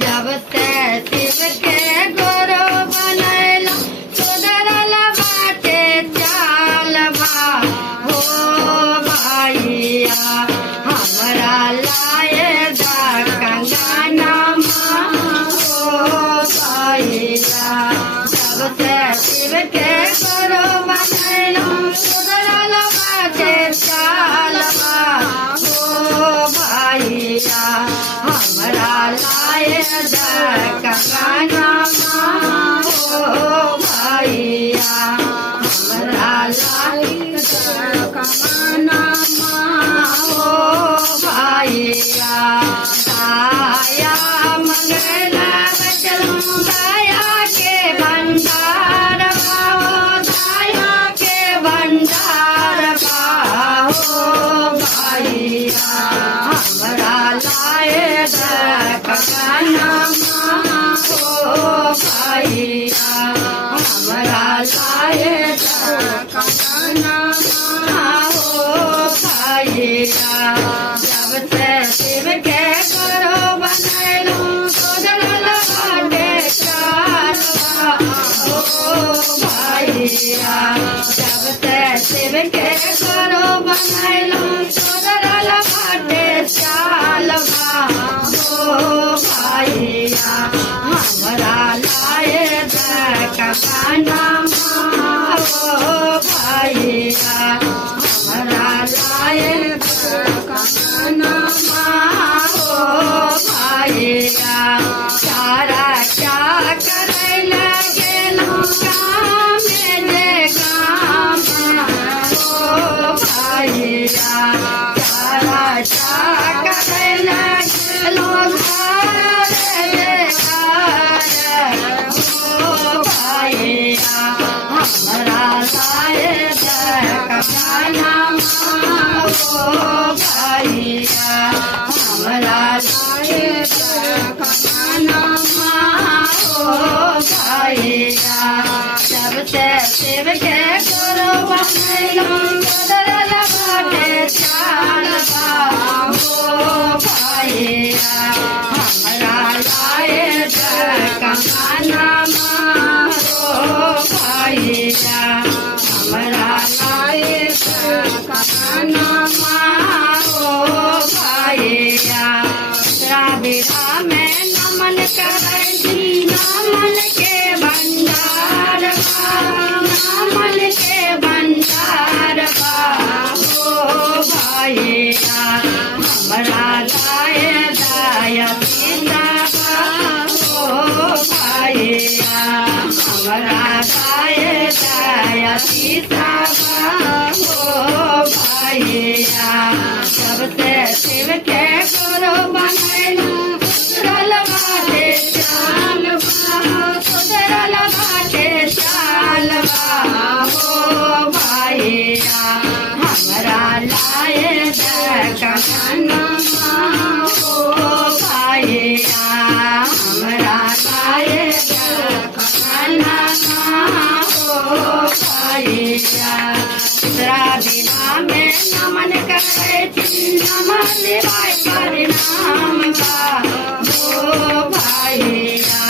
जब से शिव के गुरु बनैला सुधरल बाटे चालबा हो भैया हमरा लाए दा कंगनमा हो भैया जब से शिव के गुरु बनैला सुधरल बाटे चालबा हो भैया हमरा लाए दा कंगनमा हो भैया हमरा लाए दा कंगनमा हो भैया दाया मंगला बचलूं दाया के भंडार बाहो दाया के भंडार बाहो भैया हमरा लाए दा कंगनमा हो भैया हमरा लाए दा कंगनमा हो भैया जब से शिव के गुरु बनैलू सुधरल बाटे चालबा हो भैया जब से शिव के गुरु बनैलू सुधरल बाटे चालबा हो भैया हमरा लाए दा कंगनमा हो भैया हमरा लाए दा कंगनमा हो भैया सारा क्या करे लगे काम जे काम हो भैया सारा क्या करे लगे हो भैया हमरा लाए दा कंगनमा हो भैया हमरा लाए दा कंगनमा हो भैया जब से शिव के गुरु बनैलू सुधरल बाटे चालबा हो भैया हमरा लाए दा कंगनमा हो भैया हमरा लाए दा कंगनमा हो भैया राबिरा में नमन करे नमन के भंडार नमन के भंडार हो भैया हमरा लाए दाया पिता हो भैया हमरा लाए दाया पिता हो भैया जब से शिव के गुरु बनैलू सुधरल बाटे चालबा सुधरल बाटे चालबा हो भैया हमरा लाए दा कंगनमा हो भैया हमरा लाए दा कंगनमा हो भैया राबिरा में नमन करे नमन देवाय परिणाम बा हो भैया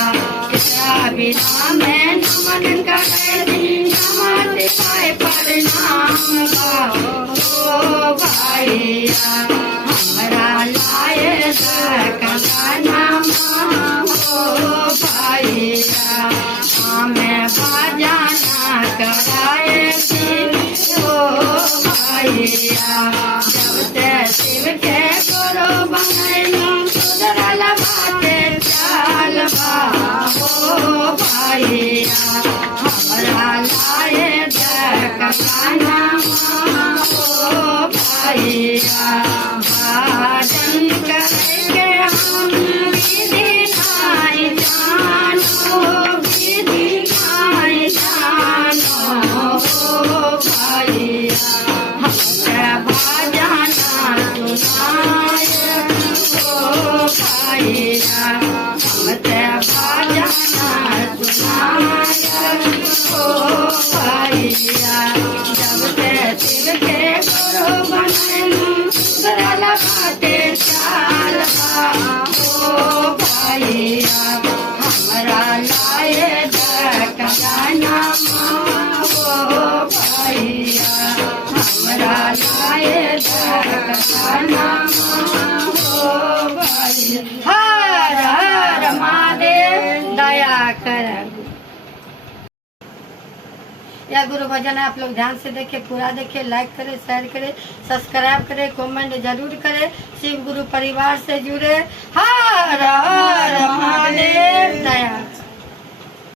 राबिरा में नमन करे नमन देवाय परिणाम बा हो भैया हमरा लाए दा कंगनमा हो भैया हमें बजाना कराए हो भैया जब से शिव के गुरु बनैलू सुधरल बाटे चालबा हो भैया हमरा लाए दा कंगनमा हो भैया भजन करके हम विधि नाई जानो विधि नाई जानो हो भैया हमरा भजना सुनाय हो भैया हमरा भजना सुनाय हो भैया जब से शिव के गुरु बनैलू सुधरल बाटे चालबा हो भैया हमरा लाए दकना हो भैया हमरा लाए दकना हो भैया। हर हर महादेव दया कर। यह गुरु भजन है, आप लोग ध्यान से देखें, पूरा देखें, लाइक करें, शेयर करें, सब्सक्राइब करें, कमेंट जरूर करें, शिव गुरु परिवार से जुड़े। हर हर महादेव दया।